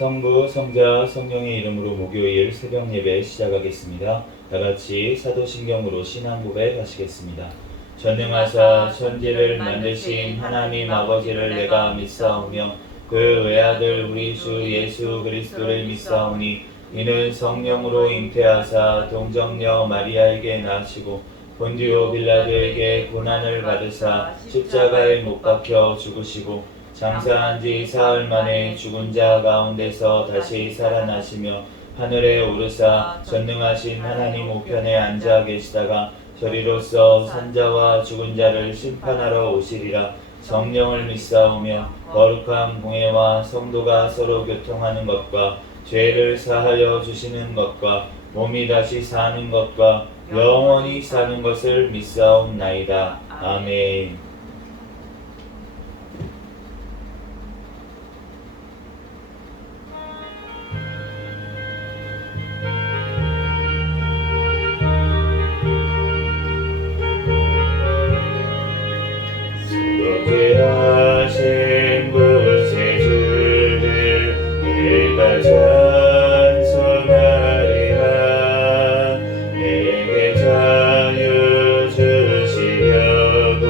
성부, 성자, 성령의 이름으로 목요일 새벽 예배 시작하겠습니다. 다같이 사도신경으로 신앙 고백하시겠습니다. 전능하사 천지를 만드신 하나님 아버지를 내가 믿사오며 그 외아들 우리 주 예수 그리스도를 믿사오니 이는 성령으로 잉태하사 동정녀 마리아에게 나시고 본디오 빌라도에게 고난을 받으사 십자가에 못 박혀 죽으시고 장사한 지 사흘 만에 죽은 자 가운데서 다시 살아나시며 하늘에 오르사 전능하신 하나님 우편에 앉아 계시다가 저리로서 산자와 죽은 자를 심판하러 오시리라. 성령을 믿사오며 거룩한 공예와 성도가 서로 교통하는 것과 죄를 사하여 주시는 것과 몸이 다시 사는 것과 영원히 사는 것을 믿사옵나이다. 아멘. 하신 구세주를 내가 찬송하리라. 내게 자유 주시려고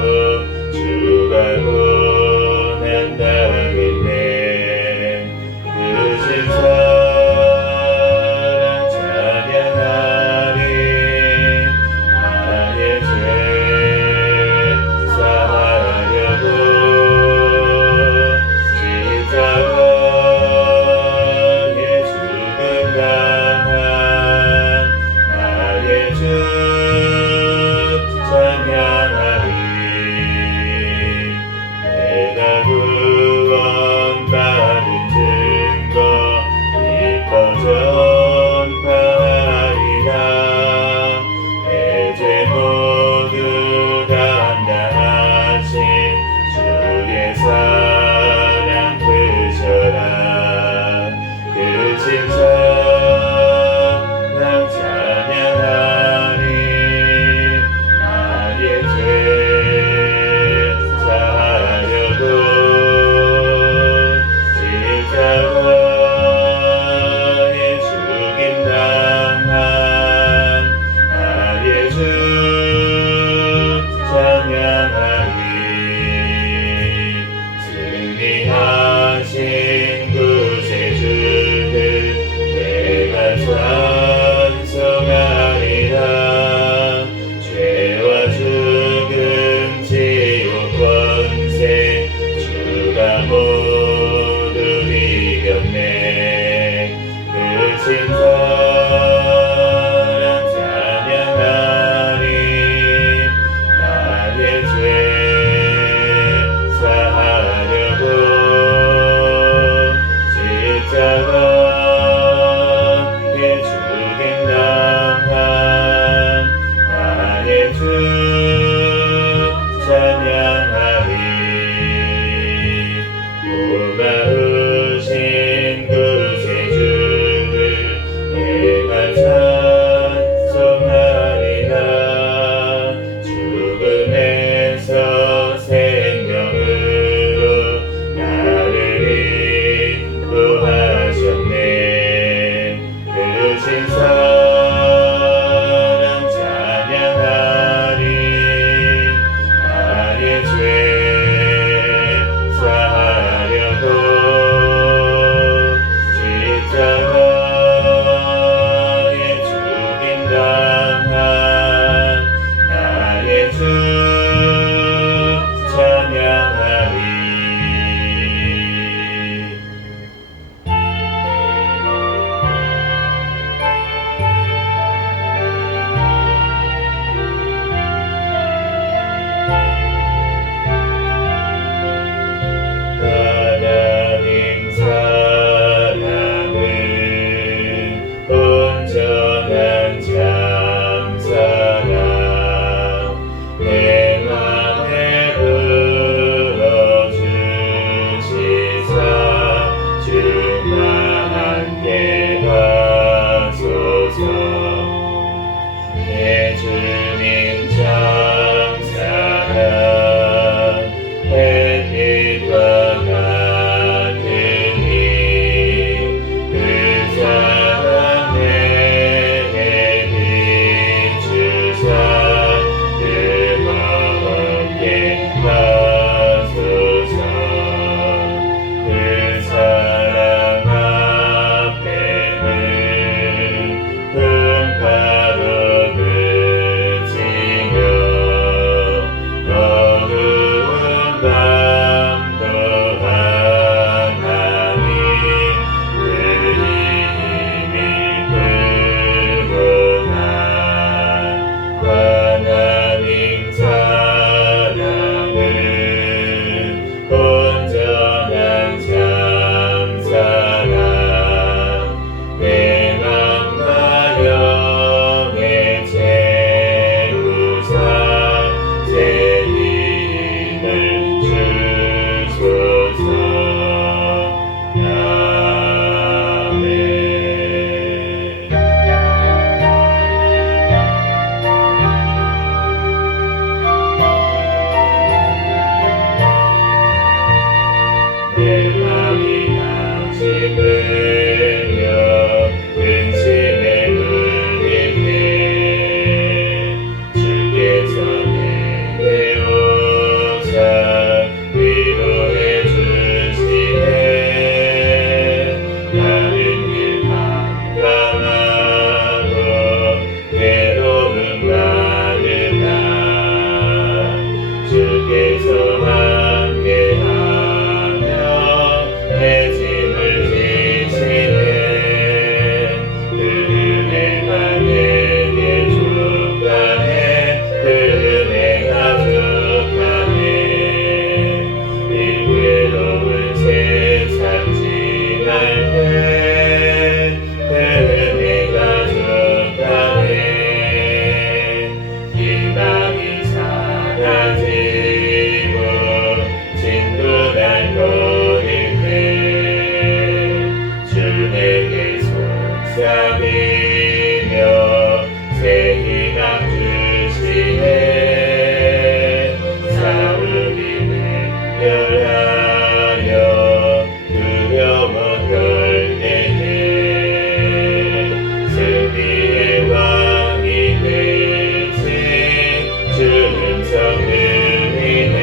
엄청 들리네.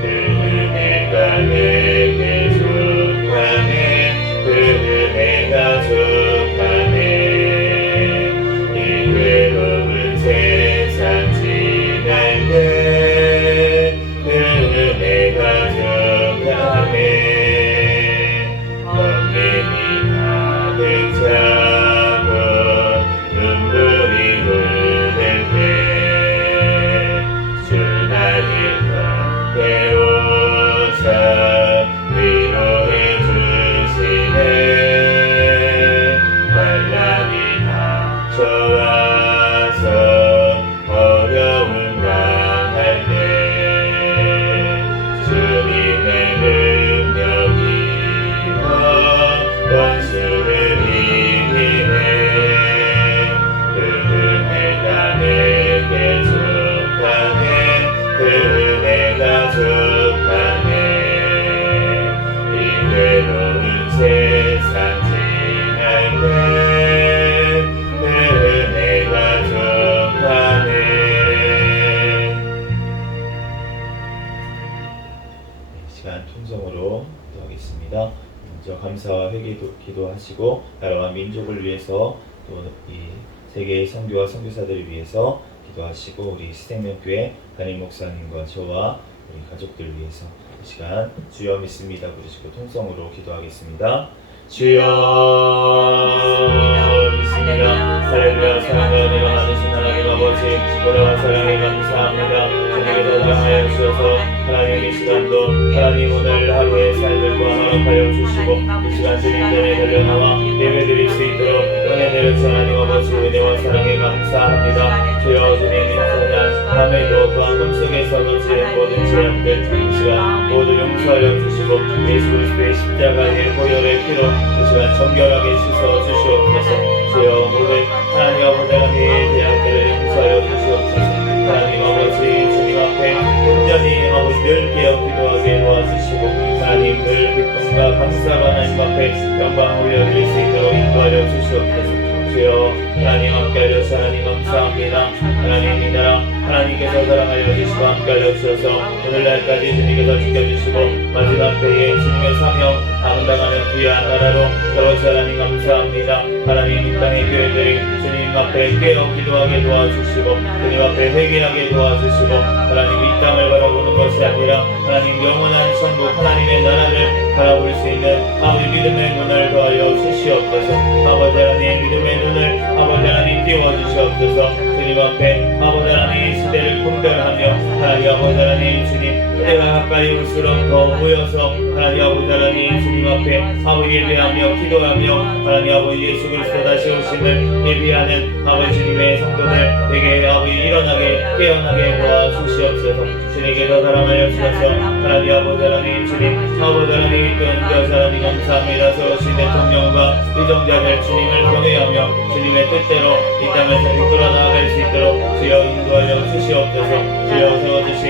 그 은혜가 내게 족하네. 그 은혜가 족하네. 이 외로운 세상 지날 때 그 은혜가 족하네. 멍에니 가득 차고 눈물이 흐를 때 주 나를 깨우사 위로해 주시네. 환난이 닥쳐와서 어려움 당할 때 주님의 능력이 원수를 이기네. 그 은혜가 내게 족하네. 그 은혜가 족하네. 이 외로운 세상 지날 때 그 은혜가 족하네. 시간 통성으로 기도하겠습니다. 먼저 감사와 회개 기도하시고 나라와 민족을 위해서 또 이 세계의 선교와 선교사들을 위해서 기도하시고 우리 생명교회 담임 목사님과 저와 우리 가족들 위해서 이 시간 주여 믿습니다 부르시고 통성으로 기도하겠습니다. 주여 믿습니다. 할렐루야. 사랑과 은혜가 많으신 하나님 아버지 보라와 사랑에 감사합니다. 저녁에 사랑하여 주셔서 하나님 이 시간도 하나님 오늘 하루의 삶을 구원하여 주시고 이 시간 주님 전에 달려나와 예배드릴 수 있도록 은혜 내려주 하나님 아버지 은혜와 사랑에 감사합니다. 주여 주님 찬양 밤에도 또한 꿈속에서도 제 모든 죄악들 이 시간 모두 용서하여 주시고 예수 그리스도의 십자가의 보혈의 피로 이 시간 정결하게 씻어 주시옵소서. 주여 모든 하나님 아버지 하나님의 죄악들을 용서하여 주시옵소서. 하나님 아버지 주님 앞에 온전히 아버지 늘 깨어 기도하게 도와주시고 하나님 늘 기쁨과 감사가 하나님 앞에 영광 올려드릴 수 있도록 인도하여 주시옵소서. 주여 하나님 함께하여 주셔서 하나님 감사합니다. 하나님 이 나라 하나님께서 사랑하여 주시고 함께하여 주셔서 오늘날까지 주님께서 지켜주시고 마지막 때에 주님의 사명 감당하는 귀한 나라로 세워주셔서 하나님 감사합니다. 하나님 이 땅의 교회들이 주님 앞에 깨어 기도하게 도와주시고 주님 앞에 회개하게 도와주시고 하나님 이 땅을 바라보는 것이 아니라 하나님 영원한 천국 하나님의 나라를 바라볼 수 있는 아버지 믿음의 눈을 더하여 주시옵소서. 아버지 하나님 믿음의 눈을 아버지 하나님 띄워주시옵소서. 주님 앞에 아버지 하나님 시대를 분별하며 하나님 아버지 하나님 주님 때가 가까이 올수록 더 모여서 하나님 아버지 하나님 주님 앞에 아버지 예배하며 기도하며 하나님 아버지 예수 그리스도 다시 오심을 예비하는 아버지 주님의 성도들 되게 아버지 일어나게 깨어나게 도와주시옵소서. 주님께서 사랑하여 주셔서 하나님 아버지 하나님 주님 아버지 하나님 또한 하나님 감사합니다. 서울시 대통령과 위정자들 주님을 경외하며 주님의 뜻대로 이 땅을 잘 이끌어 나아갈 수 있도록 주여 인도하여 주시옵소서. 주여 세워주신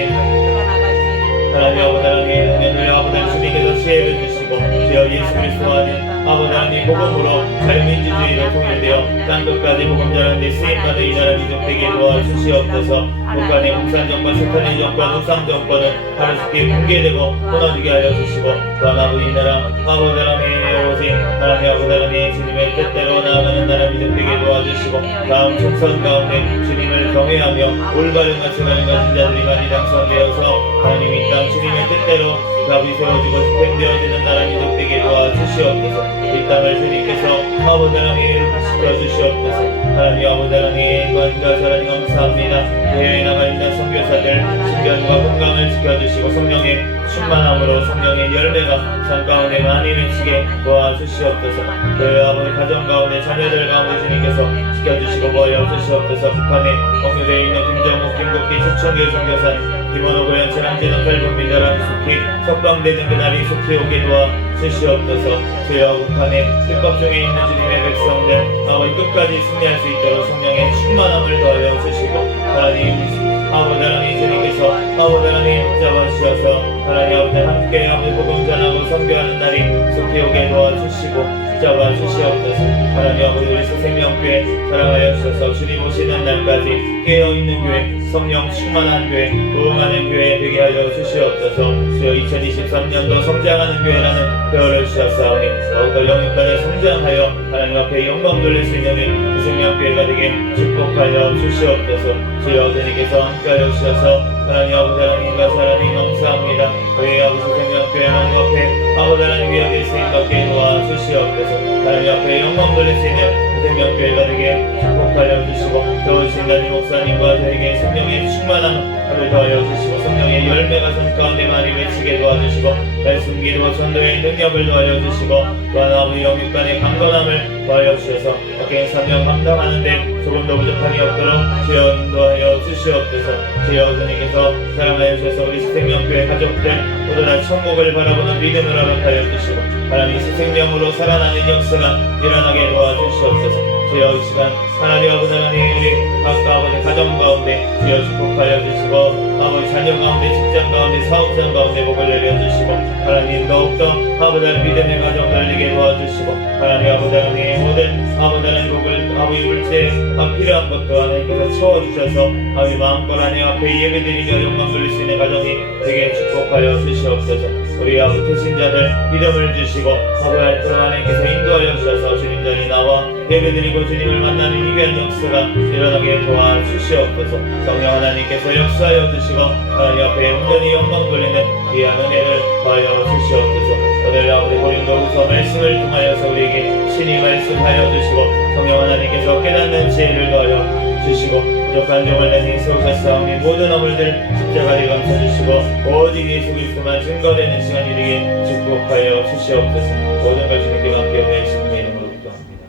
하나님 아버지 하나님 은혜를 아버지 주님께서 지혜를 주시고 주여 예수 그리스도와는 아버지 하나님 복음으로 자유민주주의로 통일되어 땅끝까지 복음 전하는 데 쓰임받은 이 나라 민족되게 도와주시옵소서. 북한의 공산정권, 스탄의 정권, 우상정권은 하루속히 붕괴되고 무너지게 하여 주시고 또한 아버지 이 나라 아버지 하나님 오직 하나님 아버지 하나님 주님의 뜻대로 나아가는 나라 민족되게 도와주시고 다음 총선 가운데 주님을 경외하며 올바른 가치관을 가진 자들이 많이 당선되어서 하나님 이 땅 주님의 뜻대로 답이 세워지고 집행되어지는 나라 민족되게 도와주시옵소서. 이 땅을 주님께서 아버지 하나님 지켜주시옵소서. 하나님 아버지 하나님 인도하셔서 하나님 감사합니다. 해외에 나가 있는 선교사들 신변과 건강을 지켜주시고 성령의 충만함으로 성령의 열매가 삶 가운데 많이 맺히게 도와주시옵소서. 그 아버지 가정 가운데 자녀들 가운데 주님께서 지켜주시고 보여주시옵소서. 북한에 억류되어 있는 김정욱, 김국기, 추천교 선교사님 김원호 고현철 함재동 탈북민자랑 속히 석방되는 그날이 속히 오게 도와주시옵소서. 주여 북한에 습법 중에 있는 주님의 백성들 아버지 끝까지 승리할 수 있도록 성령의 충만함을 더하여 주시고 하나님 아버지 하나님 주님께서 아버지 하나님 붙잡아주셔서 하나님 아버지 함께 아버지 복음 전하고 선교하는 날이 속히 오게 도와주시고 붙잡아 주시옵소서. 하나님 아버지 우리 새생명교회 사랑하여 주셔서 주님 오시는 날까지 깨어있는 교회, 성령 충만한 교회, 부흥하는 교회 되게 하여 주시옵소서. 주여 2023년도 성장하는 교회라는 표어를 주셨사오니 더욱더 영육간에 성장하여 하나님 앞에 영광 돌릴 수 있는 우리 새생명교회가 되게 축복하여 주시옵소서. 주여 주님께서 함께하여 주셔서 하나님 아버지 하나님과 사랑이 감사합니다. 저희 아버지 생명교회 하나님 앞에 아버지 하나님 위하게 쓰임받게 도와주시옵소서. 하나님 앞에 영광 돌릴 수 있는 생명교회가 되게 축복하여 주시고 배우신 담임 목사님과 저에게 성령의 충만함 하루 더하여 주시고 성령의 열매가 선 가운데 많이 맺히게 도와주시고 말씀 기도 전도의 능력을 도하여 주시고 또한 아버지 영육간의 강건함을 도하여 주셔서 밖에 사명 감당하는데 조금도 부족함이 없도록 주여 인도하여 주시옵소서. 주여 주님께서 사랑하여 주셔서 우리 생명교회 가족들 모두 다 천국을 바라보는 믿음을 허락하여 주시고 하나님 생명으로 살아나는 역사가 일어나게 도와주시옵소서. 주여 이 시간 하나님 아버지 하나님 우리 각각 아버지 가정 가운데 주여 축복하여 주시고 아버지 자녀 가운데 직장 가운데 사업장 가운데 복을 내려주시고 하나님 더욱더 아버지 하나님 믿음의 가정 달리게 도와주시고 하나님 아버지 하나님 모든 아버지 하나님 복을 아버지 물질 필요한 것도 하나님께서 채워주셔서 아버지 마음껏 하나님 앞에 예배드리며 영광 돌릴 수 있는 가정이 되게 축복하여 주시옵소서. 우리 아버지 태신자들 믿음을 주시고 아버지 하나님께서 인도하여 주셔서 주님 자리 나와 예배드리고 주님을 만나는 위대한 역사가 일어나게 도와주시옵소서. 성령 하나님께서 역사하여 주시고 하나님 앞에 온전히 영광 돌리는 귀한 은혜를 더하여 주시옵소서. 오늘 아버지 고린도후서 말씀을 통하여서 우리에게 신이 말씀하여 주시고 성령 하나님께서 깨닫는 지혜를 더하여 주시고 부족한 종을 내니 세우셨사오니 모든 어물들 십자가에 감춰주시고 오직 예수 그리스도만 증거되는 시간이 되게 축복하여 주시옵소서. 모든 걸 주님께 맡겨 예수님의 이름으로 기도합니다.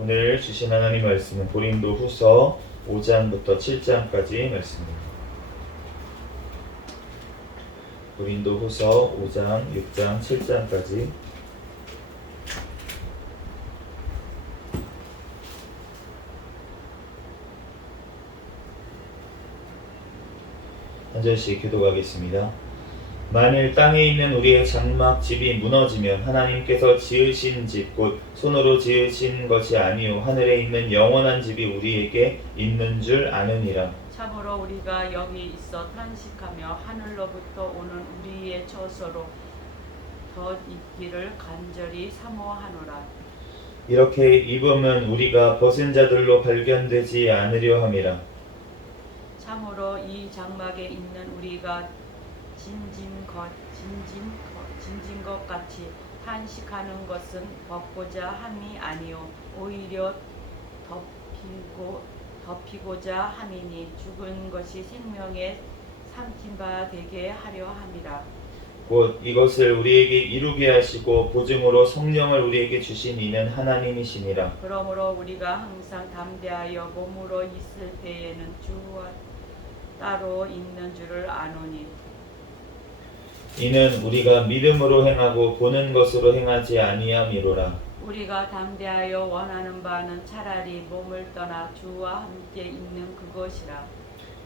오늘 주신 하나님 말씀은 고린도후서 5장부터 7장까지 말씀입니다. 고린도후서 5장, 6장, 7장까지 한 절씩 기도하겠습니다. 만일 땅에 있는 우리의 장막 집이 무너지면 하나님께서 지으신 집 곧 손으로 지으신 것이 아니요 하늘에 있는 영원한 집이 우리에게 있는 줄 아느니라. 참으로 우리가 여기 있어 탄식하며 하늘로부터 오는 우리의 처소로 더 있기를 간절히 사모하노라. 이렇게 입으면 우리가 벗은 자들로 발견되지 않으려 함이라. 참으로 이 장막에 있는 우리가 진진 것 같이 탄식하는 것은 벗고자 함이 아니요 오히려 덮이고자 함이니 죽은 것이 생명의 삼킨 바 되게 하려 함이라. 곧 이것을 우리에게 이루게 하시고 보증으로 성령을 우리에게 주신 이는 하나님이시니라. 그러므로 우리가 항상 담대하여 몸으로 있을 때에는 주와 따로 있는 줄을 아노니 이는 우리가 믿음으로 행하고 보는 것으로 행하지 아니함이로라. 우리가 담대하여 원하는 바는 차라리 몸을 떠나 주와 함께 있는 그것이라.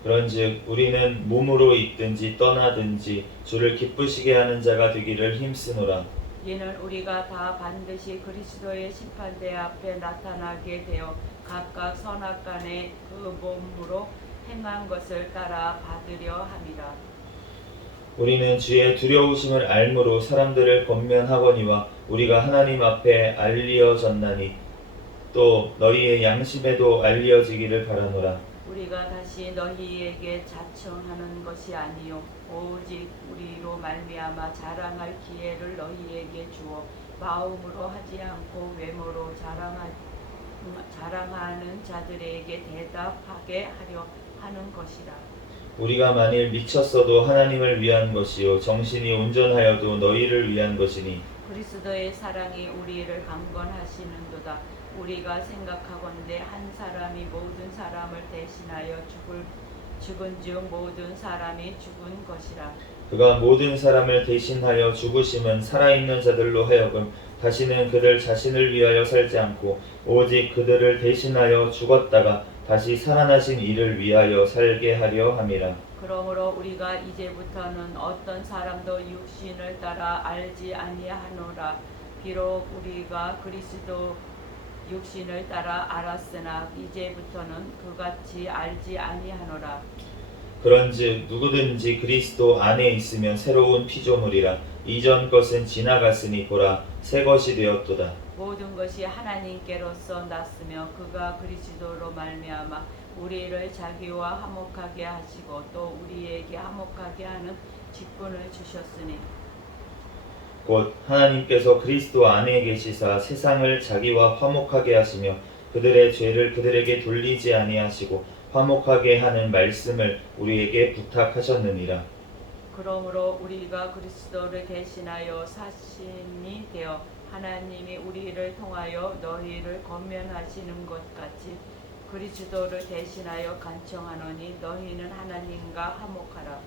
그런즉 우리는 몸으로 있든지 떠나든지 주를 기쁘시게 하는 자가 되기를 힘쓰노라. 이는 우리가 다 반드시 그리스도의 심판대 앞에 나타나게 되어 각각 선악간에 그 몸으로 행한 것을 따라 받으려 함이라. 우리는 주의 두려우심을 알므로 사람들을 권면하거니와 우리가 하나님 앞에 알리어졌나니 또 너희의 양심에도 알리어지기를 바라노라. 우리가 다시 너희에게 자청하는 것이 아니요 오직 우리로 말미암아 자랑할 기회를 너희에게 주어 마음으로 하지 않고 외모로 자랑하는 자들에게 대답하게 하려 하는 것이라. 우리가 만일 미쳤어도 하나님을 위한 것이요 정신이 온전하여도 너희를 위한 것이니 그리스도의 사랑이 우리를 강건하시는도다. 우리가 생각하건대 한 사람이 모든 사람을 대신하여 죽은 즉 모든 사람이 죽은 것이라. 그가 모든 사람을 대신하여 죽으심은 살아있는 자들로 하여금 다시는 그들 자신을 위하여 살지 않고 오직 그들을 대신하여 죽었다가 다시 살아나신 이를 위하여 살게 하려 함이라. 그러므로 우리가 이제부터는 어떤 사람도 육신을 따라 알지 아니하노라. 비록 우리가 그리스도 육신을 따라 알았으나 이제부터는 그같이 알지 아니하노라. 그런즉 누구든지 그리스도 안에 있으면 새로운 피조물이라. 이전 것은 지나갔으니 보라 새 것이 되었도다. 모든 것이 하나님께로서 났으며 그가 그리스도로 말미암아 우리를 자기와 화목하게 하시고 또 우리에게 화목하게 하는 직분을 주셨으니 곧 하나님께서 그리스도 안에 계시사 세상을 자기와 화목하게 하시며 그들의 죄를 그들에게 돌리지 아니하시고 화목하게 하는 말씀을 우리에게 부탁하셨느니라. 그러므로 우리가 그리스도를 대신하여 사신이 되어 하나님이 우리를 통하여 너희를 권면하시는 것 같이 그리스도를 대신하여 간청하노니 너희는 하나님과 화목하라.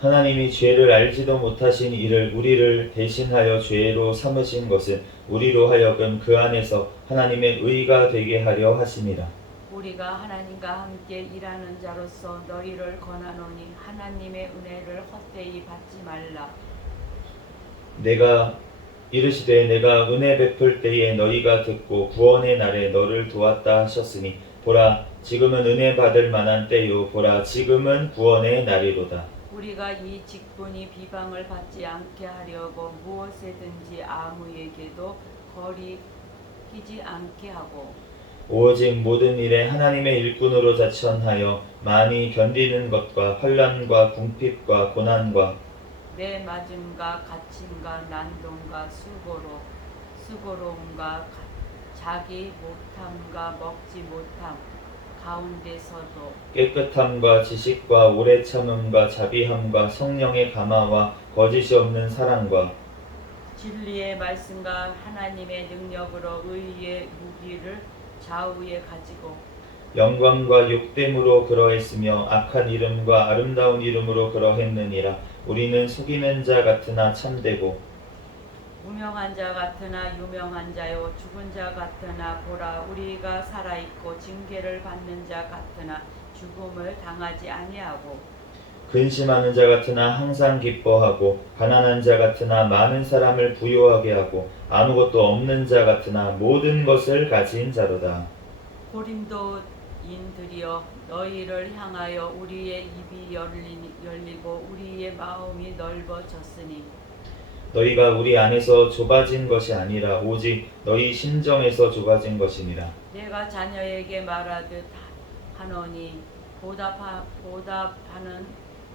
하나님이 죄를 알지도 못하신 이를 우리를 대신하여 죄로 삼으신 것은 우리로 하여금 그 안에서 하나님의 의가 되게 하려 하심이라. 우리가 하나님과 함께 일하는 자로서 너희를 권하노니 하나님의 은혜를 헛되이 받지 말라. 내가 이르시되 내가 은혜 베풀 때에 너희가 듣고 구원의 날에 너를 도왔다 하셨으니 보라 지금은 은혜 받을 만한 때요 보라 지금은 구원의 날이로다. 우리가 이 직분이 비방을 받지 않게 하려고 무엇에든지 아무에게도 거리 끼지 않게 하고 오직 모든 일에 하나님의 일꾼으로 자천하여 많이 견디는 것과 환난과 궁핍과 고난과 내 맞음과 갇힘과 난동과 수고로움과 자기 못함과 먹지 못함 가운데서도 깨끗함과 지식과 오래 참음과 자비함과 성령의 감화와 거짓이 없는 사랑과 진리의 말씀과 하나님의 능력으로 의의 무기를 좌우에 가지고 영광과 욕됨으로 그러했으며 악한 이름과 아름다운 이름으로 그러했느니라. 우리는 속이는 자 같으나 참되고 무명한 자 같으나 유명한 자요 죽은 자 같으나 보라 우리가 살아있고 징계를 받는 자 같으나 죽음을 당하지 아니하고 근심하는 자 같으나 항상 기뻐하고 가난한 자 같으나 많은 사람을 부유하게 하고 아무것도 없는 자 같으나 모든 것을 가진 자로다. 고린도인들이여 너희를 향하여 우리의 입이 열리고 우리의 마음이 넓어졌으니 너희가 우리 안에서 좁아진 것이 아니라 오직 너희 심정에서 좁아진 것이니라. 내가 자녀에게 말하듯 하노니 보답하는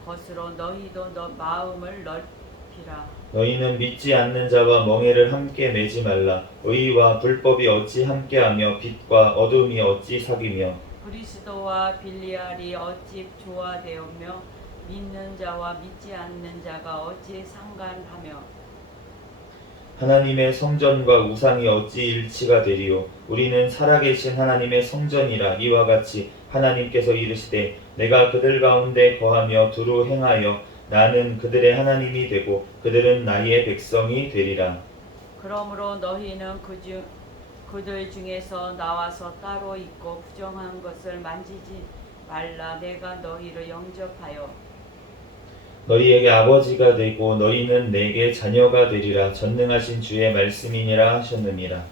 것으로 너희도 너 마음을 넓히라. 너희는 믿지 않는 자와 멍에를 함께 매지 말라. 의와 불법이 어찌 함께하며 빛과 어둠이 어찌 사귀며 그리스도와 빌리알이 어찌 조화되었며 믿는 자와 믿지 않는 자가 어찌 상관하며 하나님의 성전과 우상이 어찌 일치가 되리요. 우리는 살아계신 하나님의 성전이라. 이와 같이 하나님께서 이르시되 내가 그들 가운데 거하며 두루 행하여 나는 그들의 하나님이 되고 그들은 나의 백성이 되리라. 그러므로 너희는 그들 중에서 나와서 따로 있고 부정한 것을 만지지 말라. 내가 너희를 영접하여 너희에게 아버지가 되고 너희는 내게 자녀가 되리라. 전능하신 주의 말씀이니라 하셨느니라.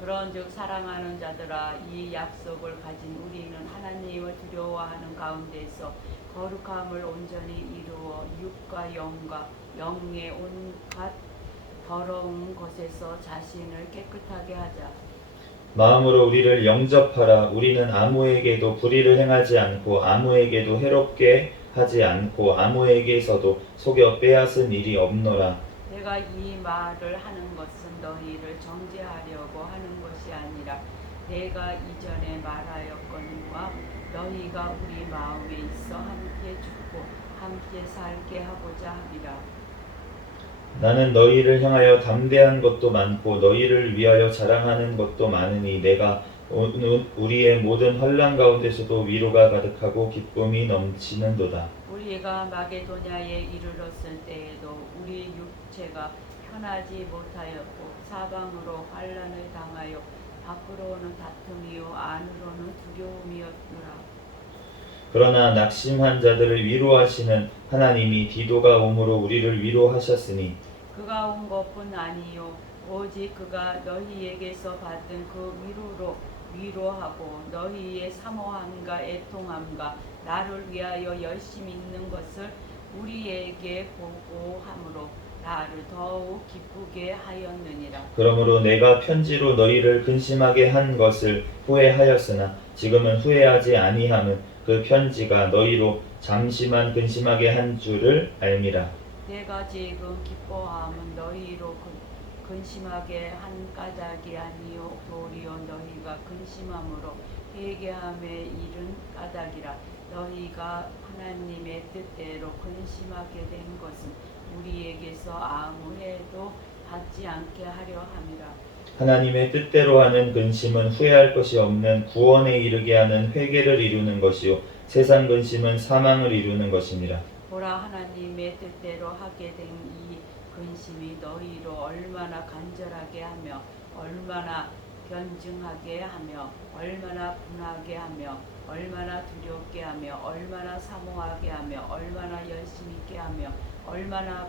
그런즉 사랑하는 자들아 이 약속을 가진 우리는 하나님을 두려워하는 가운데서 거룩함을 온전히 이루어 육과 영과 영의 온갖 더러운 것에서 자신을 깨끗하게 하자. 마음으로 우리를 영접하라. 우리는 아무에게도 불의를 행하지 않고 아무에게도 해롭게 하지 않고 아무에게서도 속여 빼앗은 일이 없노라. 내가 이 말을 하는 것은 너희를 정죄하려고 하는 것이 아니라 내가 이전에 말하였거니와 너희가 우리 마음에 있어 함께 죽고 함께 살게 하고자 함이라. 나는 너희를 향하여 담대한 것도 많고 너희를 위하여 자랑하는 것도 많으니 내가 우리의 모든 환난 가운데서도 위로가 가득하고 기쁨이 넘치는도다. 우리가 마게도냐에 이르렀을 때에도 우리 육체가 편하지 못하였고 사방으로 환난을 당하여 밖으로는 다툼이요 안으로는 두려움이었노라. 그러나 낙심한 자들을 위로하시는 하나님이 디도가 오므로 우리를 위로하셨으니 그가 온 것뿐 아니요 오직 그가 너희에게서 받은 그 위로로 위로하고 너희의 사모함과 애통함과 나를 위하여 열심히 있는 것을 우리에게 보고함으로 나를 더욱 기쁘게 하였느니라. 그러므로 내가 편지로 너희를 근심하게 한 것을 후회하였으나 지금은 후회하지 아니함은 그 편지가 너희로 잠시만 근심하게 한 줄을 알미라. 내가 지금 기뻐함은 너희로 근심하게 한 까닭이 아니요 도리어 너희가 근심함으로 회개함에 이른 까닭이라. 너희가 하나님의 뜻대로 근심하게 된 것은 우리에게서 아무 해도 받지 않게 하려 함이라. 하나님의 뜻대로 하는 근심은 후회할 것이 없는 구원에 이르게 하는 회개를 이루는 것이요 세상 근심은 사망을 이루는 것이니라. 보라, 하나님의 뜻대로 하게 된 이 근심이 너희로 얼마나 간절하게 하며 얼마나 변증하게 하며 얼마나 분하게 하며 얼마나 두렵게 하며 얼마나 사모하게 하며 얼마나 열심히 있게 하며 얼마나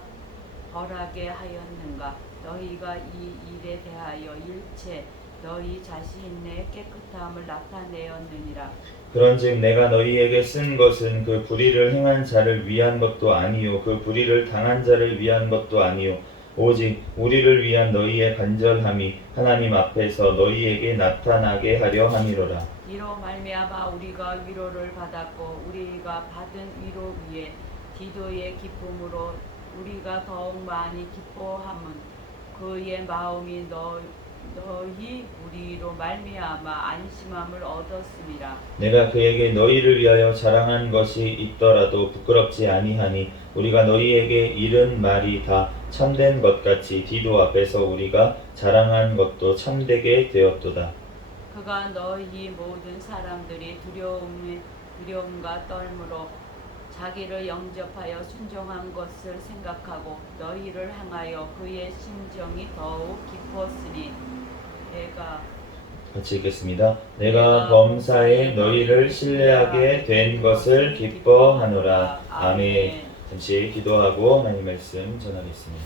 벌하게 하였는가. 너희가 이 일에 대하여 일체 너희 자신의 깨끗함을 나타내었느니라. 그런즉 내가 너희에게 쓴 것은 그 불의를 행한 자를 위한 것도 아니요 그 불의를 당한 자를 위한 것도 아니요 오직 우리를 위한 너희의 간절함이 하나님 앞에서 너희에게 나타나게 하려 함이로라. 이로 말미암아 우리가 위로를 받았고 우리가 받은 위로 위에 디도의 기쁨으로 우리가 더욱 많이 기뻐함은 그의 마음이 너희 우리로 말미암아 안심함을 얻었음이라. 내가 그에게 너희를 위하여 자랑한 것이 있더라도 부끄럽지 아니하니 우리가 너희에게 이른 말이 다 참된 것 같이 디도 앞에서 우리가 자랑한 것도 참되게 되었도다. 그가 너희 모든 사람들이 두려움과 떨므로 자기를 영접하여 순종한 것을 생각하고 너희를 향하여 그의 심정이 더욱 깊었으니 내가 같이 읽겠습니다. 내가 범사에 너희를 신뢰하게 된 것을 기뻐하노라. 아멘. 잠시 기도하고 하나님 말씀 전하겠습니다.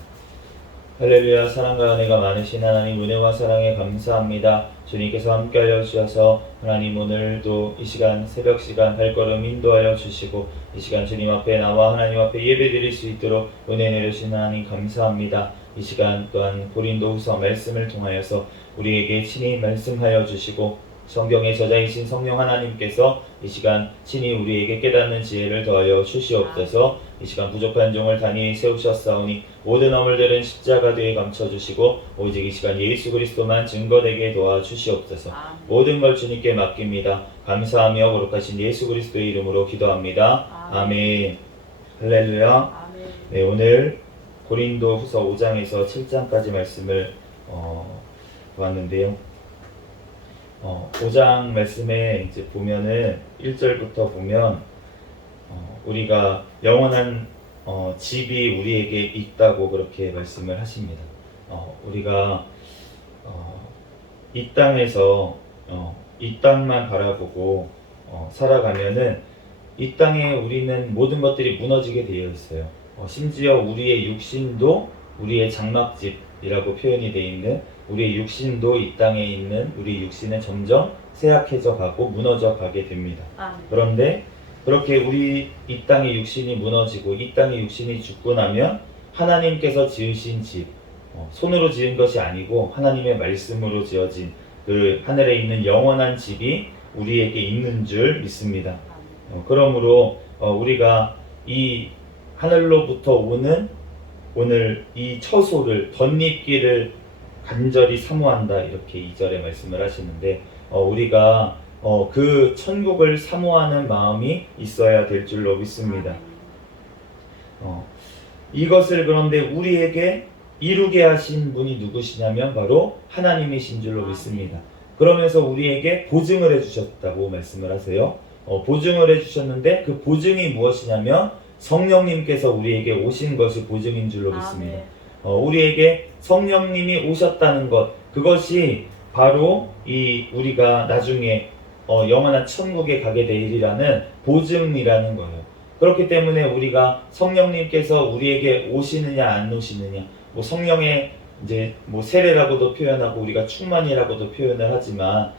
할렐루야. 사랑과 은혜가 많으신 하나님, 은혜와 사랑에 감사합니다. 주님께서 함께하여 주셔서 하나님 오늘도 이 시간 새벽 시간 발걸음 인도하여 주시고 이 시간 주님 앞에 나와 하나님 앞에 예배드릴 수 있도록 은혜 내려주신 하나님 감사합니다. 이 시간 또한 고린도후서 말씀을 통하여서 우리에게 친히 말씀하여 주시고 성경의 저자이신 성령 하나님께서 이 시간 친히 우리에게 깨닫는 지혜를 더하여 주시옵소서. 이 시간 부족한 종을 단히 세우셨사오니 모든 어물들은 십자가되에 감춰주시고 오직 이 시간 예수 그리스도만 증거되게 도와주시옵소서. 모든 걸 주님께 맡깁니다. 감사하며 거룩하신 예수 그리스도의 이름으로 기도합니다. 아멘. 할렐루야. 네, 오늘 고린도 후서 5장에서 7장까지 말씀을 보았는데요. 5장 말씀에 이제 보면은 1절부터 보면 우리가 영원한 집이 우리에게 있다고 그렇게 말씀을 하십니다. 우리가 이 땅에서 이 땅만 바라보고 살아가면은 이 땅에 우리는 모든 것들이 무너지게 되어 있어요. 심지어 우리의 육신도 우리의 장막집이라고 표현이 되어 있는 우리의 육신도 이 땅에 있는 우리 육신은 점점 쇠약해져 가고 무너져 가게 됩니다. 그런데 그렇게 우리 이 땅의 육신이 무너지고 이 땅의 육신이 죽고 나면 하나님께서 지으신 집, 손으로 지은 것이 아니고 하나님의 말씀으로 지어진 그 하늘에 있는 영원한 집이 우리에게 있는 줄 믿습니다. 그러므로 우리가 이 하늘로부터 오는 오늘 이 처소를 덧입기를 간절히 사모한다 이렇게 2절에 말씀을 하시는데 우리가 그 천국을 사모하는 마음이 있어야 될 줄로 믿습니다. 이것을 그런데 우리에게 이루게 하신 분이 누구시냐면 바로 하나님이신 줄로 믿습니다. 그러면서 우리에게 보증을 해주셨다고 말씀을 하세요. 보증을 해주셨는데 그 보증이 무엇이냐면 성령님께서 우리에게 오신 것이 보증인 줄로 믿습니다. 우리에게 성령님이 오셨다는 것, 그것이 바로 이 우리가 나중에 영원한 천국에 가게 되리라는 보증이라는 거예요. 그렇기 때문에 우리가 성령님께서 우리에게 오시느냐 안 오시느냐, 뭐 성령의 이제 뭐 세례라고도 표현하고 우리가 충만이라고도 표현을 하지만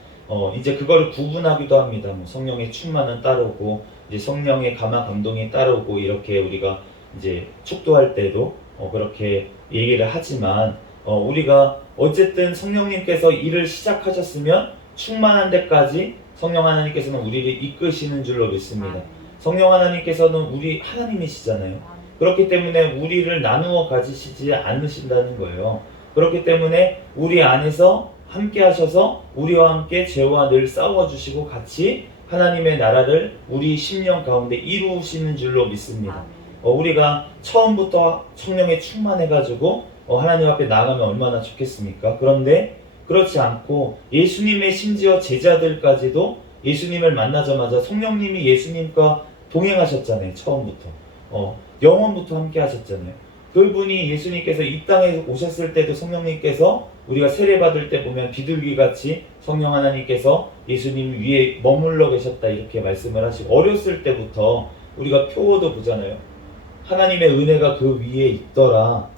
이제 그거를 구분하기도 합니다. 뭐 성령의 충만은 따르고 이제 성령의 감화 감동이 따르고 이렇게 우리가 이제 축도할 때도 그렇게 얘기를 하지만 우리가 어쨌든 성령님께서 일을 시작하셨으면 충만한 데까지 성령 하나님께서는 우리를 이끄시는 줄로 믿습니다. 성령 하나님께서는 우리 하나님이시잖아요. 그렇기 때문에 우리를 나누어 가지시지 않으신다는 거예요. 그렇기 때문에 우리 안에서 함께 하셔서 우리와 함께 죄와 늘 싸워주시고 같이 하나님의 나라를 우리 심령 가운데 이루시는 줄로 믿습니다. 우리가 처음부터 성령에 충만해가지고 하나님 앞에 나아가면 얼마나 좋겠습니까? 그런데 그렇지 않고 예수님의 심지어 제자들까지도 예수님을 만나자마자 성령님이 예수님과 동행하셨잖아요. 처음부터 영원부터 함께 하셨잖아요. 그분이 예수님께서 이 땅에 오셨을 때도 성령님께서 우리가 세례받을 때 보면 비둘기같이 성령 하나님께서 예수님 위에 머물러 계셨다 이렇게 말씀을 하시고, 어렸을 때부터 우리가 표어도 보잖아요. 하나님의 은혜가 그 위에 있더라.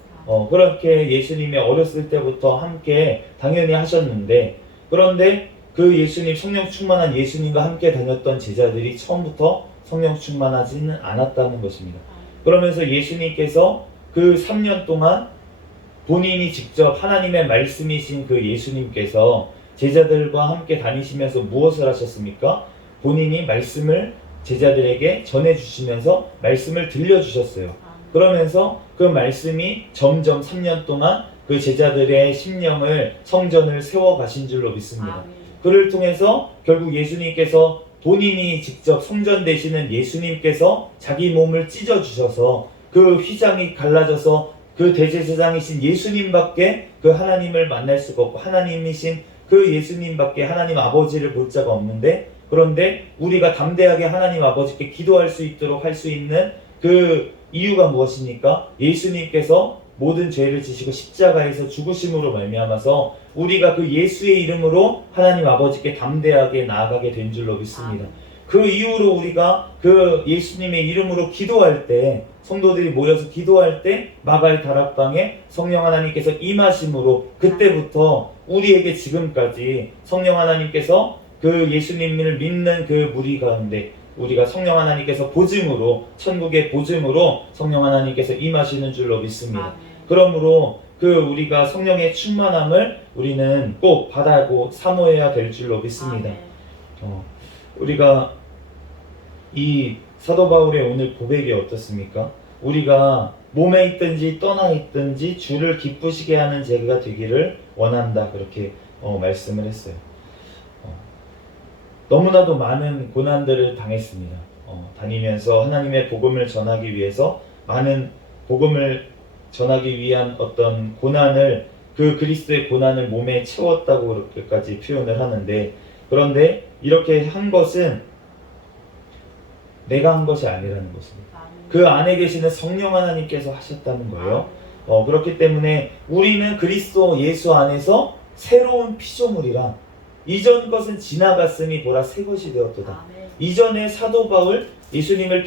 그렇게 예수님이 어렸을 때부터 함께 당연히 하셨는데, 그런데 그 예수님, 성령 충만한 예수님과 함께 다녔던 제자들이 처음부터 성령 충만하지는 않았다는 것입니다. 그러면서 예수님께서 그 3년 동안 본인이 직접 하나님의 말씀이신 그 예수님께서 제자들과 함께 다니시면서 무엇을 하셨습니까? 본인이 말씀을 제자들에게 전해주시면서 말씀을 들려주셨어요. 그러면서 그 말씀이 점점 3년 동안 그 제자들의 심령을, 성전을 세워가신 줄로 믿습니다. 그를 통해서 결국 예수님께서 본인이 직접 성전 되시는 예수님께서 자기 몸을 찢어주셔서 그 휘장이 갈라져서 그 대제사장이신 예수님밖에 그 하나님을 만날 수가 없고, 하나님이신 그 예수님밖에 하나님 아버지를 볼 자가 없는데, 그런데 우리가 담대하게 하나님 아버지께 기도할 수 있도록 할 수 있는 그 이유가 무엇입니까? 예수님께서 모든 죄를 지시고 십자가에서 죽으심으로 말미암아서 우리가 그 예수의 이름으로 하나님 아버지께 담대하게 나아가게 된 줄로 믿습니다. 그 이후로 우리가 그 예수님의 이름으로 기도할 때, 성도들이 모여서 기도할 때 마가의 다락방에 성령 하나님께서 임하심으로 그때부터 우리에게 지금까지 성령 하나님께서 그 예수님을 믿는 그 무리 가운데 우리가 성령 하나님께서 보증으로, 천국의 보증으로 성령 하나님께서 임하시는 줄로 믿습니다. 그러므로 그 우리가 성령의 충만함을 우리는 꼭 받아고 사모해야 될 줄로 믿습니다. 우리가 이 사도 바울의 오늘 고백이 어떻습니까? 우리가 몸에 있든지 떠나 있든지 주를 기쁘시게 하는 제가 되기를 원한다, 그렇게 말씀을 했어요. 너무나도 많은 고난들을 당했습니다. 다니면서 하나님의 복음을 전하기 위해서 많은 복음을 전하기 위한 어떤 고난을, 그 그리스도의 고난을 몸에 채웠다고 그렇게까지 표현을 하는데, 그런데 이렇게 한 것은 내가 한 것이 아니라는 것입니다. 그 안에 계시는 성령 하나님께서 하셨다는 거예요. 그렇기 때문에 우리는 그리스도 예수 안에서 새로운 피조물이라, 이전 것은 지나갔으니 보라 새 것이 되었도다. 이전에 사도 바울, 예수님을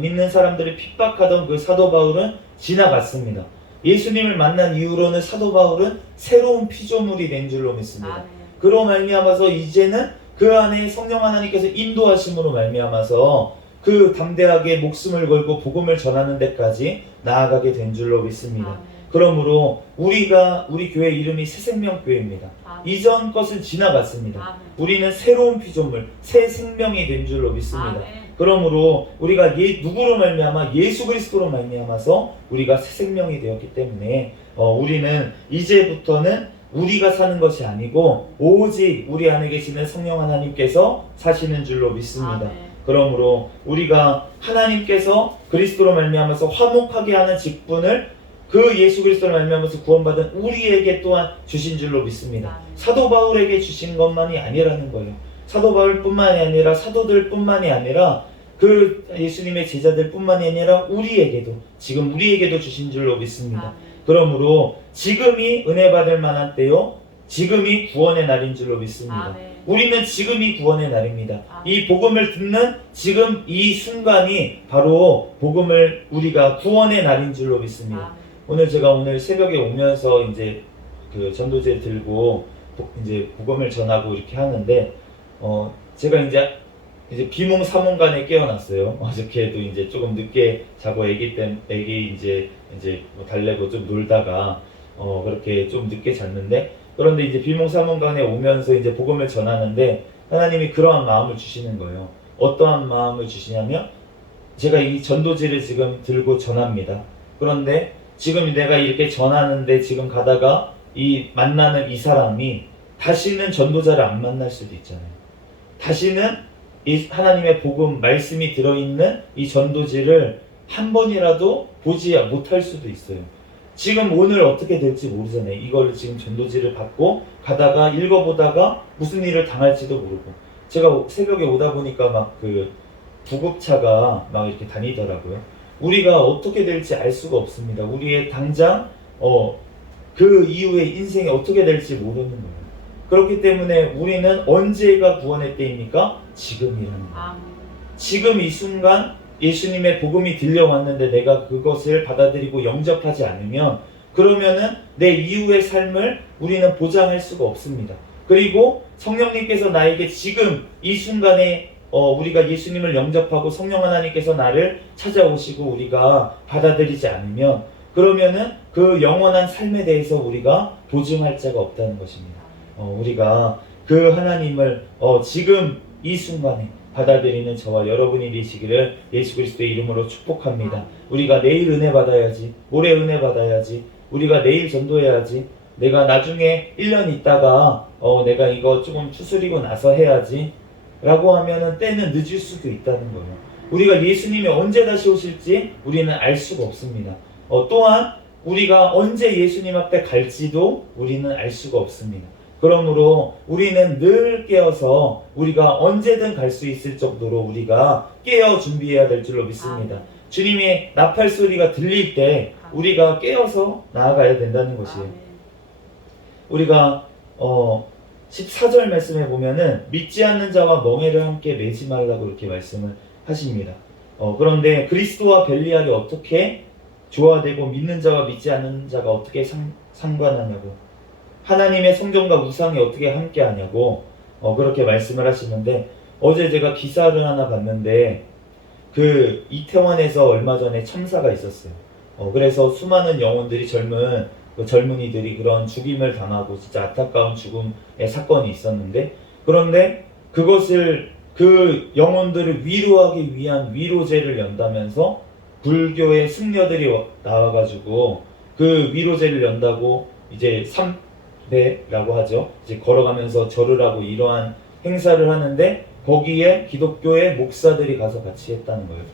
믿는 사람들을 핍박하던 그 사도 바울은 지나갔습니다. 예수님을 만난 이후로는 사도 바울은 새로운 피조물이 된 줄로 믿습니다. 그로 말미암아서 이제는 그 안에 성령 하나님께서 인도하심으로 말미암아서 그 담대하게 목숨을 걸고 복음을 전하는 데까지 나아가게 된 줄로 믿습니다. 그러므로 우리 교회 이름이 새생명교회입니다. 이전 것은 지나갔습니다. 우리는 새로운 피조물, 새 생명이 된 줄로 믿습니다. 그러므로 우리가 누구로 말미암아? 예수 그리스도로 말미암아서 우리가 새 생명이 되었기 때문에 우리는 이제부터는 우리가 사는 것이 아니고 오직 우리 안에 계시는 성령 하나님께서 사시는 줄로 믿습니다. 그러므로 우리가 하나님께서 그리스도로 말미암아서 화목하게 하는 직분을 그 예수 그리스도로 말미암아서 구원받은 우리에게 또한 주신 줄로 믿습니다. 사도 바울에게 주신 것만이 아니라는 거예요. 사도 바울뿐만이 아니라 사도들뿐만이 아니라 그 예수님의 제자들뿐만이 아니라 지금 우리에게도 주신 줄로 믿습니다. 그러므로 지금이 은혜 받을 만한 때요, 지금이 구원의 날인 줄로 믿습니다. 아멘. 우리는 지금이 구원의 날입니다. 아멘. 이 복음을 듣는 지금 이 순간이 바로 복음을 우리가 구원의 날인 줄로 믿습니다. 아멘. 오늘 제가 오늘 새벽에 오면서 이제 그 전도제 들고 이제 복음을 전하고 이렇게 하는데 제가 이제 비몽사몽간에 깨어났어요. 어저께도 이제 조금 늦게 자고 애기 이제 뭐 달래고 좀 놀다가 그렇게 좀 늦게 잤는데, 그런데 이제 비몽사몽간에 오면서 이제 복음을 전하는데 하나님이 그러한 마음을 주시는 거예요. 어떠한 마음을 주시냐면, 제가 이 전도지를 지금 들고 전합니다. 그런데 지금 내가 이렇게 전하는데 지금 가다가 이 만나는 이 사람이 다시는 전도자를 안 만날 수도 있잖아요. 다시는 이 하나님의 복음 말씀이 들어있는 이 전도지를 한 번이라도 보지 못할 수도 있어요. 지금 오늘 어떻게 될지 모르잖아요. 이걸 지금 전도지를 받고 가다가 읽어보다가 무슨 일을 당할지도 모르고. 제가 새벽에 오다 보니까 막 그 구급차가 막 이렇게 다니더라고요. 우리가 어떻게 될지 알 수가 없습니다. 우리의 당장 그 이후의 인생이 어떻게 될지 모르는 거예요. 그렇기 때문에 우리는 언제가 구원의 때입니까? 지금이라는 거예요. 지금 이 순간 예수님의 복음이 들려왔는데 내가 그것을 받아들이고 영접하지 않으면, 그러면은 내 이후의 삶을 우리는 보장할 수가 없습니다. 그리고 성령님께서 나에게 지금 이 순간에 우리가 예수님을 영접하고 성령 하나님께서 나를 찾아오시고 우리가 받아들이지 않으면, 그러면은 그 영원한 삶에 대해서 우리가 보증할 자가 없다는 것입니다. 우리가 그 하나님을 지금 이 순간에 받아들이는 저와 여러분이 되시기를 예수 그리스도의 이름으로 축복합니다. 우리가 내일 은혜 받아야지, 모레 은혜 받아야지, 우리가 내일 전도해야지, 내가 나중에 1년 있다가 내가 이거 조금 추스리고 나서 해야지 라고 하면은 때는 늦을 수도 있다는 거예요. 우리가 예수님이 언제 다시 오실지 우리는 알 수가 없습니다. 또한 우리가 언제 예수님 앞에 갈지도 우리는 알 수가 없습니다. 그러므로 우리는 늘 깨어서 우리가 언제든 갈 수 있을 정도로 우리가 깨어 준비해야 될 줄로 믿습니다. 주님의 나팔 소리가 들릴 때 우리가 깨어서 나아가야 된다는 것이에요. 우리가 14절 말씀에 보면은 믿지 않는 자와 멍에를 함께 매지 말라고 이렇게 말씀을 하십니다. 그런데 그리스도와 벨리알이 어떻게 조화되고 믿는 자와 믿지 않는 자가 어떻게 상관하냐고, 하나님의 성전과 우상이 어떻게 함께하냐고 그렇게 말씀을 하시는데, 어제 제가 기사를 하나 봤는데 그 이태원에서 얼마 전에 참사가 있었어요. 그래서 수많은 영혼들이 젊은이들이 그런 죽임을 당하고 진짜 안타까운 죽음의 사건이 있었는데, 그런데 그 영혼들을 위로하기 위한 위로제를 연다면서 불교의 승려들이 나와가지고 그 위로제를 연다고 이제 삼배라고 하죠. 이제 걸어가면서 절을 하고 이러한 행사를 하는데 거기에 기독교의 목사들이 가서 같이 했다는 거예요.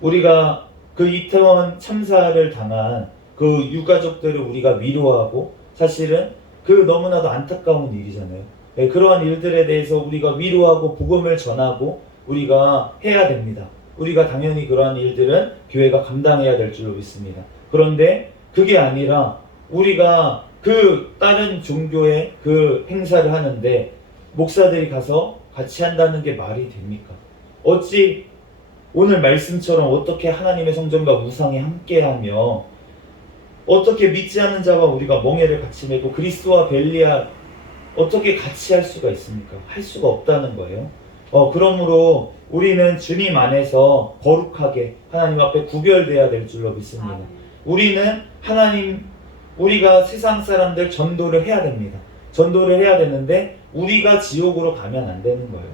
우리가 그 이태원 참사를 당한 그 유가족들을 우리가 위로하고, 사실은 그 너무나도 안타까운 일이잖아요. 네, 그러한 일들에 대해서 우리가 위로하고 복음을 전하고 우리가 해야 됩니다. 우리가 당연히 그러한 일들은 교회가 감당해야 될 줄로 믿습니다. 그런데 그게 아니라 우리가 그 다른 종교의 그 행사를 하는데 목사들이 가서 같이 한다는 게 말이 됩니까? 어찌 오늘 말씀처럼 어떻게 하나님의 성전과 우상이 함께하며 어떻게 믿지 않는 자와 우리가 멍에를 같이 메고 그리스도와 벨리알 어떻게 같이 할 수가 있습니까? 할 수가 없다는 거예요. 그러므로 우리는 주님 안에서 거룩하게 하나님 앞에 구별되어야 될 줄로 믿습니다. 우리가 세상 사람들 전도를 해야 됩니다. 전도를 해야 되는데 우리가 지옥으로 가면 안 되는 거예요.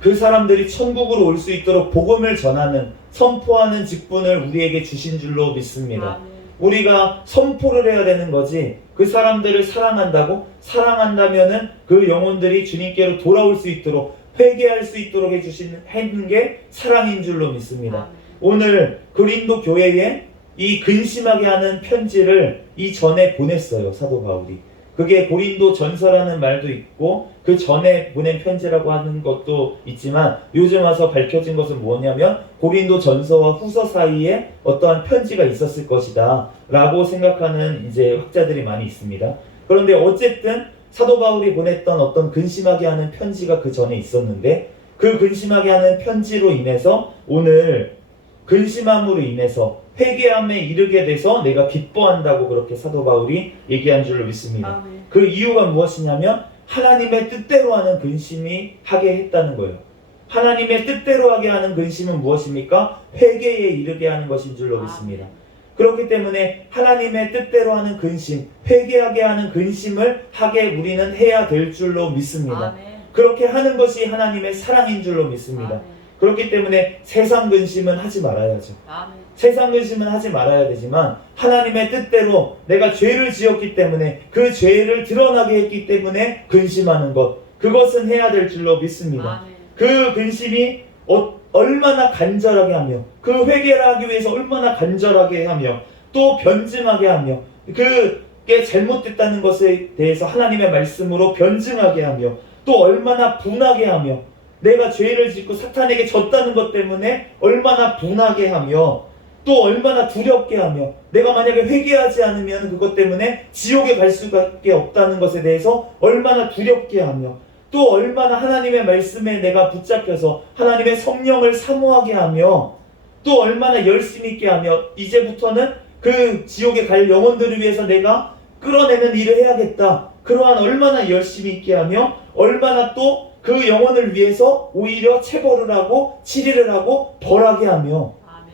그 사람들이 천국으로 올 수 있도록 복음을 전하는, 선포하는 직분을 우리에게 주신 줄로 믿습니다. 우리가 선포를 해야 되는 거지, 그 사람들을 사랑한다면은 그 영혼들이 주님께로 돌아올 수 있도록, 회개할 수 있도록 해주는 게 사랑인 줄로 믿습니다. 오늘 고린도 교회에 이 근심하게 하는 편지를 이전에 보냈어요, 사도 바울이. 그게 고린도 전서라는 말도 있고 그 전에 보낸 편지라고 하는 것도 있지만 요즘 와서 밝혀진 것은 뭐냐면 고린도 전서와 후서 사이에 어떠한 편지가 있었을 것이다 라고 생각하는 이제 학자들이 많이 있습니다. 그런데 어쨌든 사도 바울이 보냈던 어떤 근심하게 하는 편지가 그 전에 있었는데 그 근심하게 하는 편지로 인해서 오늘 근심함으로 인해서 회개함에 이르게 돼서 내가 기뻐한다고 그렇게 사도 바울이 얘기한 줄로 믿습니다. 아멘. 그 이유가 무엇이냐면 하나님의 뜻대로 하는 근심이 하게 했다는 거예요. 하나님의 뜻대로 하게 하는 근심은 무엇입니까? 회개에 이르게 하는 것인 줄로 믿습니다. 그렇기 때문에 하나님의 뜻대로 하는 근심, 회개하게 하는 근심을 하게 우리는 해야 될 줄로 믿습니다. 아멘. 그렇게 하는 것이 하나님의 사랑인 줄로 믿습니다. 아멘. 그렇기 때문에 세상 근심은 하지 말아야죠. 아멘. 세상 근심은 하지 말아야 되지만 하나님의 뜻대로 내가 죄를 지었기 때문에 그 죄를 드러나게 했기 때문에 근심하는 것, 그것은 해야 될 줄로 믿습니다. 아멘. 그 근심이 얼마나 간절하게 하며 그 회개를 하기 위해서 얼마나 간절하게 하며 또 변증하게 하며 그게 잘못됐다는 것에 대해서 하나님의 말씀으로 변증하게 하며 또 얼마나 분하게 하며 내가 죄를 짓고 사탄에게 졌다는 것 때문에 얼마나 분하게 하며 또 얼마나 두렵게 하며 내가 만약에 회개하지 않으면 그것 때문에 지옥에 갈 수밖에 없다는 것에 대해서 얼마나 두렵게 하며 또 얼마나 하나님의 말씀에 내가 붙잡혀서 하나님의 성령을 사모하게 하며 또 얼마나 열심 있게 하며 이제부터는 그 지옥에 갈 영혼들을 위해서 내가 끌어내는 일을 해야겠다. 그러한 얼마나 열심히 있게 하며 얼마나 또 그 영혼을 위해서 오히려 체벌을 하고 치리를 하고 벌하게 하며 아멘.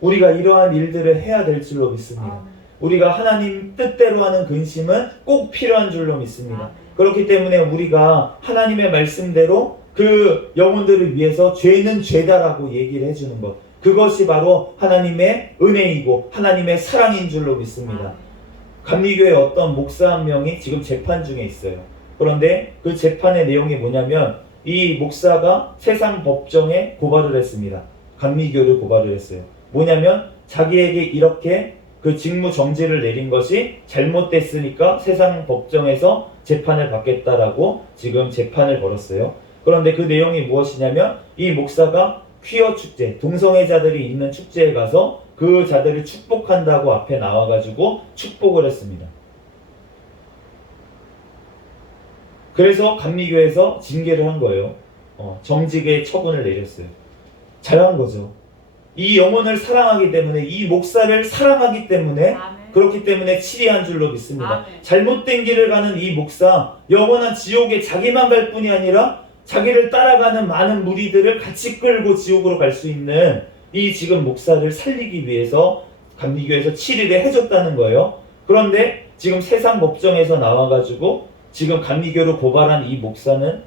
우리가 이러한 일들을 해야 될 줄로 믿습니다. 아멘. 우리가 하나님 뜻대로 하는 근심은 꼭 필요한 줄로 믿습니다. 아멘. 그렇기 때문에 우리가 하나님의 말씀대로 그 영혼들을 위해서 죄는 죄다라고 얘기를 해주는 것, 그것이 바로 하나님의 은혜이고 하나님의 사랑인 줄로 믿습니다. 아멘. 감리교회 어떤 목사 한 명이 지금 재판 중에 있어요. 그런데 그 재판의 내용이 뭐냐면 이 목사가 세상 법정에 고발을 했습니다. 감리교를 고발을 했어요. 뭐냐면 자기에게 이렇게 그 직무 정지를 내린 것이 잘못됐으니까 세상 법정에서 재판을 받겠다라고 지금 재판을 걸었어요. 그런데 그 내용이 무엇이냐면 이 목사가 퀴어 축제, 동성애자들이 있는 축제에 가서 그 자들을 축복한다고 앞에 나와가지고 축복을 했습니다. 그래서 감리교에서 징계를 한 거예요. 정직의 처분을 내렸어요. 잘한 거죠. 이 영혼을 사랑하기 때문에, 이 목사를 사랑하기 때문에, 아멘. 그렇기 때문에 치리한 줄로 믿습니다. 아멘. 잘못된 길을 가는 이 목사, 영원한 지옥에 자기만 갈 뿐이 아니라 자기를 따라가는 많은 무리들을 같이 끌고 지옥으로 갈 수 있는 이 지금 목사를 살리기 위해서 감리교에서 치리를 해줬다는 거예요. 그런데 지금 세상 법정에서 나와가지고 지금 감리교로 고발한 이 목사는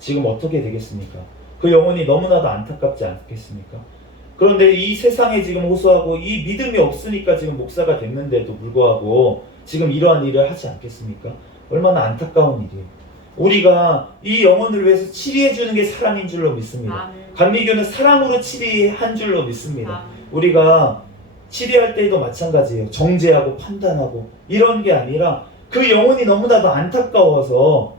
지금 어떻게 되겠습니까? 그 영혼이 너무나도 안타깝지 않겠습니까? 그런데 이 세상에 지금 호소하고 이 믿음이 없으니까 지금 목사가 됐는데도 불구하고 지금 이러한 일을 하지 않겠습니까? 얼마나 안타까운 일이에요. 우리가 이 영혼을 위해서 치리해주는 게 사랑인 줄로 믿습니다. 아멘. 감리교는 사랑으로 치리한 줄로 믿습니다. 아멘. 우리가 치리할 때도 마찬가지예요. 정죄하고 판단하고 이런 게 아니라 그 영혼이 너무나도 안타까워서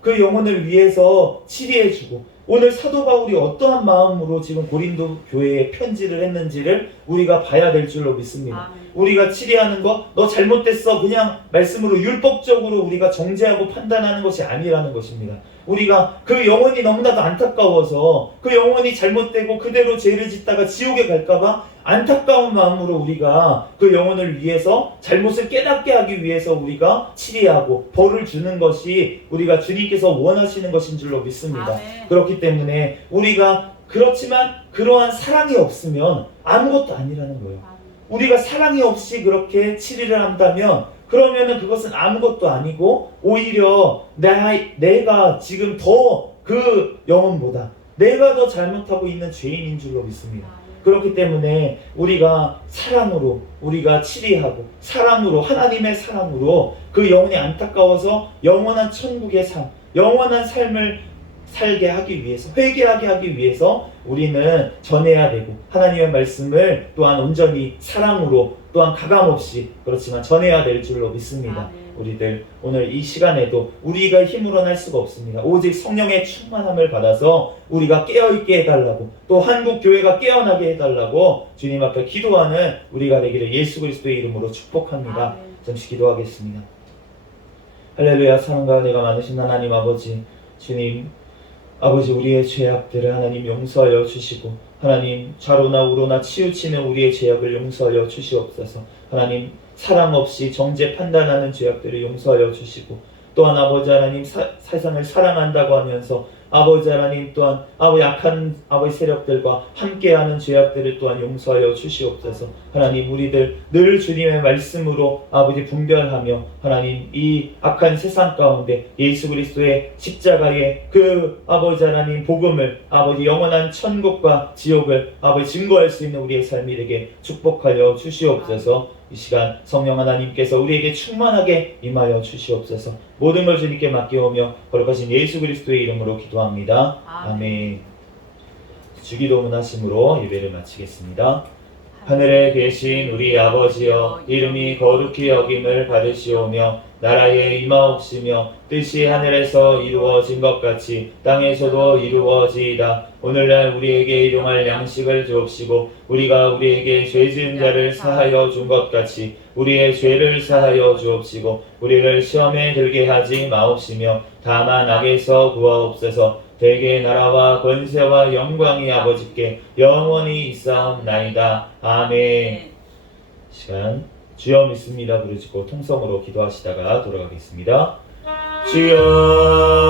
그 영혼을 위해서 치리해주고, 오늘 사도 바울이 어떠한 마음으로 지금 고린도 교회에 편지를 했는지를 우리가 봐야 될 줄로 믿습니다. 아멘. 우리가 치리하는 거, 너 잘못됐어, 그냥 말씀으로 율법적으로 우리가 정죄하고 판단하는 것이 아니라는 것입니다. 우리가 그 영혼이 너무나도 안타까워서 그 영혼이 잘못되고 그대로 죄를 짓다가 지옥에 갈까봐 안타까운 마음으로 우리가 그 영혼을 위해서 잘못을 깨닫게 하기 위해서 우리가 치리하고 벌을 주는 것이 우리가 주님께서 원하시는 것인 줄로 믿습니다. 아멘. 그렇기 때문에 우리가 그렇지만 그러한 사랑이 없으면 아무것도 아니라는 거예요. 아멘. 우리가 사랑이 없이 그렇게 치리를 한다면 그러면은 그것은 아무것도 아니고 오히려 내가 지금 더 그 영혼보다 내가 더 잘못하고 있는 죄인인 줄로 믿습니다. 아멘. 그렇기 때문에 우리가 사랑으로 우리가 치리하고 사랑으로 하나님의 사랑으로 그 영혼이 안타까워서 영원한 천국의 삶, 영원한 삶을 살게 하기 위해서, 회개하게 하기 위해서 우리는 전해야 되고 하나님의 말씀을 또한 온전히 사랑으로 또한 가감없이 그렇지만 전해야 될 줄로 믿습니다. 아멘. 우리들 오늘 이 시간에도 우리가 힘으로는 할 수가 없습니다. 오직 성령의 충만함을 받아서 우리가 깨어있게 해달라고, 또 한국 교회가 깨어나게 해달라고 주님 앞에 기도하는 우리가 되기를 예수 그리스도의 이름으로 축복합니다. 아멘. 잠시 기도하겠습니다. 할렐루야. 사랑과 은혜가 많으신 하나님 아버지, 주님 아버지, 우리의 죄악들을 하나님 용서하여 주시고, 하나님 좌로나 우로나 치우치는 우리의 죄악을 용서하여 주시옵소서. 하나님 사랑 없이 정죄 판단하는 죄악들을 용서하여 주시고, 또한 아버지 하나님 세상을 사랑한다고 하면서 아버지 하나님 또한 약한 아버지 세력들과 함께하는 죄악들을 또한 용서하여 주시옵소서. 하나님 우리들 늘 주님의 말씀으로 아버지 분별하며 하나님 이 악한 세상 가운데 예수 그리스도의 십자가의 그 아버지 하나님 복음을, 아버지 영원한 천국과 지옥을 아버지 증거할 수 있는 우리의 삶이 되게 축복하여 주시옵소서. 이 시간 성령 하나님께서 우리에게 충만하게 임하여 주시옵소서. 모든 걸 주님께 맡겨오며 거룩하신 예수 그리스도의 이름으로 기도합니다. 아멘. 주기도문 하심으로 예배를 마치겠습니다. 하늘에 계신 우리 아버지여, 이름이 거룩히 여김을 받으시오며 나라에 임하옵시며 뜻이 하늘에서 이루어진 것 같이 땅에서도 이루어지이다. 오늘날 우리에게 일용할 양식을 주옵시고 우리가 우리에게 죄 지은 자를 사하여 준 것 같이 우리의 죄를 사하여 주옵시고 우리를 시험에 들게 하지 마옵시며 다만 악에서 구하옵소서. 대개 나라와 권세와 영광이 아버지께 영원히 있사옵나이다. 아멘. 시간 주여 믿습니다 부르짖고 통성으로 기도하시다가 돌아가겠습니다. 주여